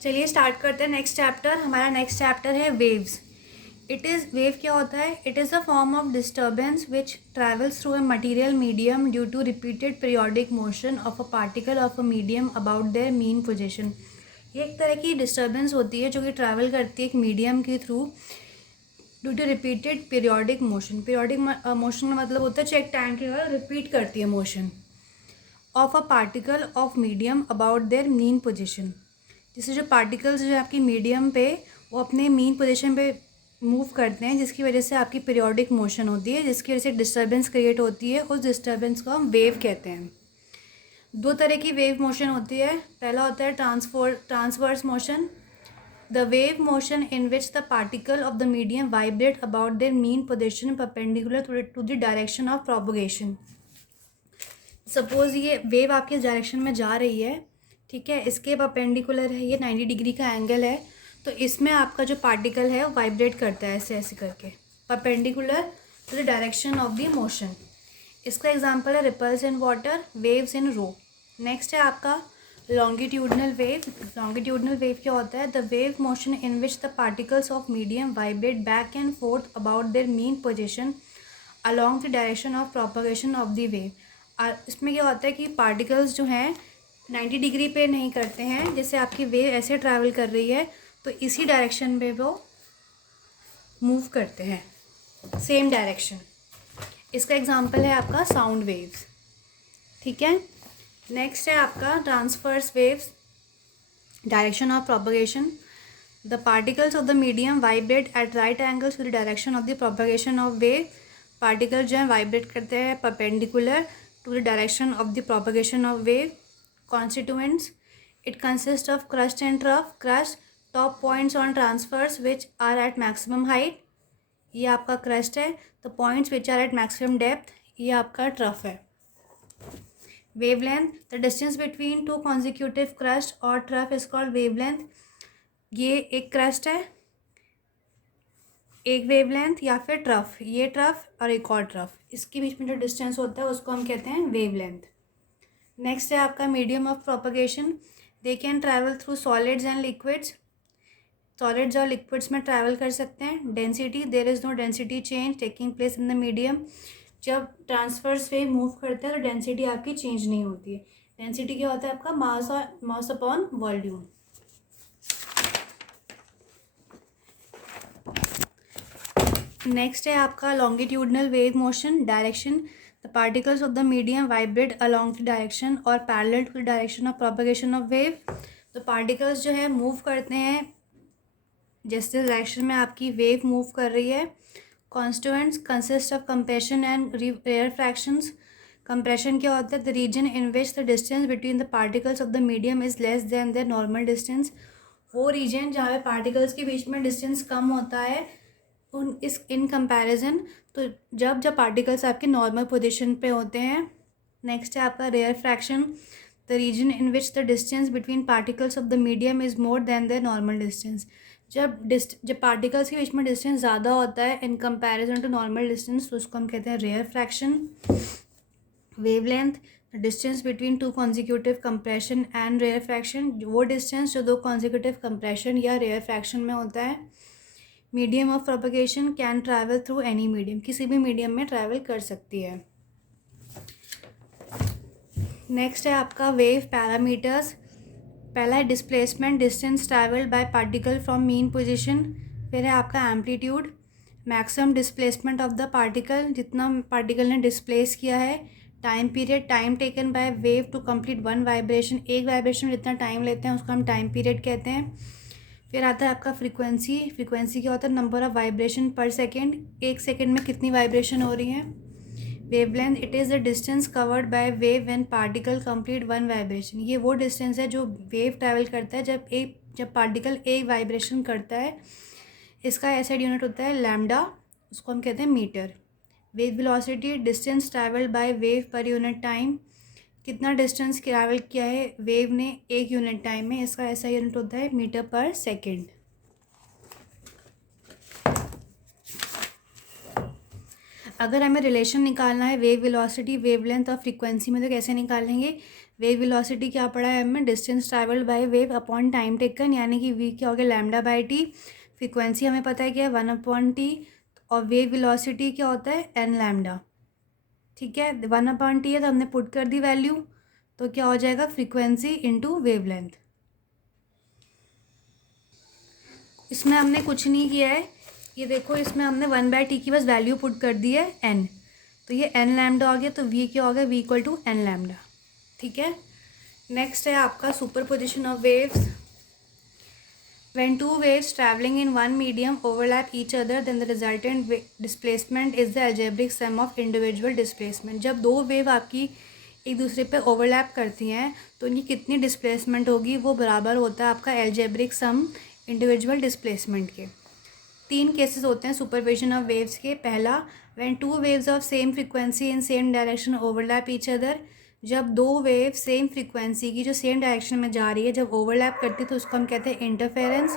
चलिए स्टार्ट करते हैं नेक्स्ट चैप्टर। हमारा नेक्स्ट चैप्टर है वेव्स। वेव क्या होता है? It is a form of disturbance which travels through a material medium due to repeated periodic motion of a particle of a medium about their mean position. ये एक तरह की disturbance होती है जो कि ट्रैवल करती है एक मीडियम के through due to repeated periodic motion. Periodic motion का मतलब होता है चेक टाइम के बाद रिपीट करती है motion of a particle of medium about their mean position. जैसे जो पार्टिकल्स जो आपकी मीडियम पे वो अपने मीन पोजीशन पे मूव करते हैं, जिसकी वजह से आपकी पीरियोडिक मोशन होती है, जिसकी वजह से डिस्टर्बेंस क्रिएट होती है। उस डिस्टर्बेंस को हम वेव कहते हैं। दो तरह की वेव मोशन होती है। पहला होता है transverse motion, the wave motion in which the particle of the medium vibrate about their mean position perpendicular to the direction of propagation. Suppose ये वेव आपके डायरेक्शन में जा रही है, ठीक है, इसके परपेंडिकुलर है, ये 90 डिग्री का एंगल है, तो इसमें आपका जो पार्टिकल है वो वाइब्रेट करता है ऐसे ऐसे करके perpendicular to the direction of the motion. इसका एग्जांपल है ripples in water, waves in row. Next है आपका लॉन्गिट्यूडनल वेव। लॉन्गिट्यूडनल वेव क्या होता है? The wave motion in which the particles of medium vibrate back and forth about their mean position along the direction of propagation of the wave. इसमें क्या होता है कि पार्टिकल्स जो हैं 90 डिग्री पे नहीं करते हैं, जैसे आपकी वेव ऐसे ट्रैवल कर रही है तो इसी डायरेक्शन में वो मूव करते हैं, सेम डायरेक्शन। इसका एग्जांपल है आपका साउंड वेव्स, ठीक है। नेक्स्ट है आपका transverse waves, direction of propagation. The particles of the medium vibrate at right angles to the direction of the propagation of wave. Particle जो है वाइब्रेट करते हैं perpendicular to the direction of the propagation of wave. Constituents, it consists of crust and trough. Crust, top points on transverse which are at maximum height, ये आपका crust है। The points which are at maximum depth, ये आपका trough है। Wavelength, the distance between two consecutive crust और trough is called wavelength। ये एक crust है, एक वेवलेंथ या फिर ट्रफ, ये ट्रफ और एक और ट्रफ, इसके बीच में जो डिस्टेंस होता है उसको हम कहते हैं वेवलेंथ। नेक्स्ट है आपका medium of propagation. They can travel through solids and liquids. Solids और लिक्विड्स में ट्रैवल कर सकते हैं। Density, there is no density change taking place in the medium. जब ट्रांसफर्स वेव मूव करते हैं तो डेंसिटी आपकी चेंज नहीं होती है। डेंसिटी क्या होता है आपका? Mass upon volume. नेक्स्ट है आपका longitudinal wave motion, direction. The particles of the medium vibrate along the direction और parallel to the direction of propagation of wave। तो particles जो है मूव करते हैं जिस डायरेक्शन में आपकी वेव मूव कर रही है। Constituents consist of compression and rarefactions। compression क्या होता है? The region in which the distance between the particles of the medium is less than their normal distance। वो region जहाँ पे particles के बीच में distance कम होता है इन कंपैरिजन, तो जब पार्टिकल्स आपके नॉर्मल पोजीशन पे होते हैं। नेक्स्ट है आपका rarefaction, the region in which the distance between particles of the medium is more than their normal distance. जब पार्टिकल्स के बीच में डिस्टेंस ज़्यादा होता है in comparison to normal distance, तो उसको हम कहते हैं rarefaction. Wavelength, distance between two consecutive compression and rarefaction, वो डिस्टेंस जो दो कॉन्जिक्यूटिव कंप्रेशन या रेयर फ्रैक्शन में होता है। Medium of propagation, can travel through any medium, किसी भी मीडियम में ट्रैवल कर सकती है। नेक्स्ट है आपका वेव पैरामीटर्स। पहला है displacement, distance travelled by particle from mean position. फिर है आपका amplitude, maximum displacement of the particle, जितना पार्टिकल ने डिस्प्लेस किया है। Time period, time taken by wave to complete one vibration, एक वाइब्रेशन में जितना टाइम लेते हैं उसको हम टाइम पीरियड कहते हैं। फिर आता है आपका फ्रीक्वेंसी। फ्रीक्वेंसी क्या होता है? नंबर ऑफ वाइब्रेशन पर सेकेंड, एक सेकेंड में कितनी वाइब्रेशन हो रही है। Wavelength, it is the distance covered by wave when particle complete one vibration. ये वो डिस्टेंस है जो वेव ट्रैवल करता है जब पार्टिकल एक वाइब्रेशन करता है। इसका एसआई यूनिट होता है लैम्डा, उसको हम कहते हैं metre. Wave velocity, distance travelled by wave per unit time, कितना डिस्टेंस ट्रैवल किया है वेव ने एक यूनिट टाइम में, इसका ऐसा यूनिट होता है मीटर पर सेकेंड। अगर हमें रिलेशन निकालना है वेव वेलोसिटी, वेवलेंथ और फ्रीक्वेंसी में, तो कैसे निकालेंगे? वेव वेलोसिटी क्या पड़ा है हमें, distance travelled by wave upon time taken, यानी कि वी क्या हो गया लैम्डा बाई टी। फ्रीक्वेंसी हमें पता है क्या है 1/t, और वेव वेलोसिटी क्या होता है n लैम्डा। ठीक है, 1/t है तो हमने पुट कर दी वैल्यू, तो क्या हो जाएगा फ्रीक्वेंसी इंटू वेवलेंथ। इसमें हमने कुछ नहीं किया है, ये देखो इसमें हमने 1/t की बस वैल्यू पुट कर दी है n, तो ये n लैम्डा हो गया, तो v क्या हो गया, v equal to n lambda. ठीक है, नेक्स्ट है आपका superposition of waves. When two waves traveling in one medium overlap each other, then the resultant displacement is the algebraic sum of individual displacement. जब दो wave आपकी एक दूसरे पे ओवरलैप करती हैं तो उनकी कितनी डिस्प्लेसमेंट होगी, वो बराबर होता है आपका एल्जेब्रिक सम इंडिविजुअल डिस्प्लेसमेंट के। तीन केसेस होते हैं सुपरविजन ऑफ वेव्स के। पहला, when two waves of same frequency in same direction overlap each other, जब दो वेव सेम फ्रीक्वेंसी की जो सेम डायरेक्शन में जा रही है जब ओवरलैप करती है तो उसको हम कहते हैं interference.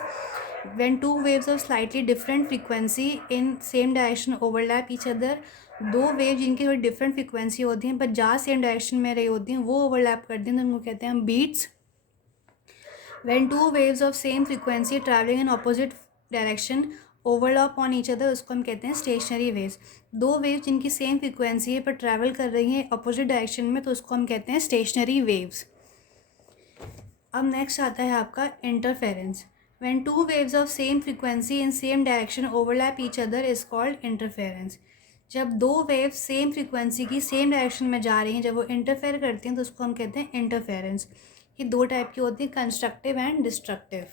When two waves of slightly different frequency in same direction overlap each other, दो वेव जिनकी थोड़ी डिफरेंट फ्रीक्वेंसी होती हैं पर जा सेम डायरेक्शन में रही होती हैं वो ओवरलैप करती हैं तो उनको कहते हैं हम beats. When two waves of same frequency travelling in opposite direction overlap on each other, उसको हम कहते हैं स्टेशनरी वेव्स। दो वेव्स जिनकी सेम फ्रीक्वेंसी है पर ट्रैवल कर रही हैं अपोजिट डायरेक्शन में तो उसको हम कहते हैं स्टेशनरी वेव्स। अब नेक्स्ट आता है आपका interference. When two waves of same frequency in same direction overlap each other is called interference. जब दो वेव्स सेम फ्रीक्वेंसी की सेम डायरेक्शन में जा रही हैं जब वो इंटरफेयर करती हैं तो उसको हम कहते हैं इंटरफेरेंस। ये दो टाइप की होती है, कंस्ट्रक्टिव एंड डिस्ट्रक्टिव।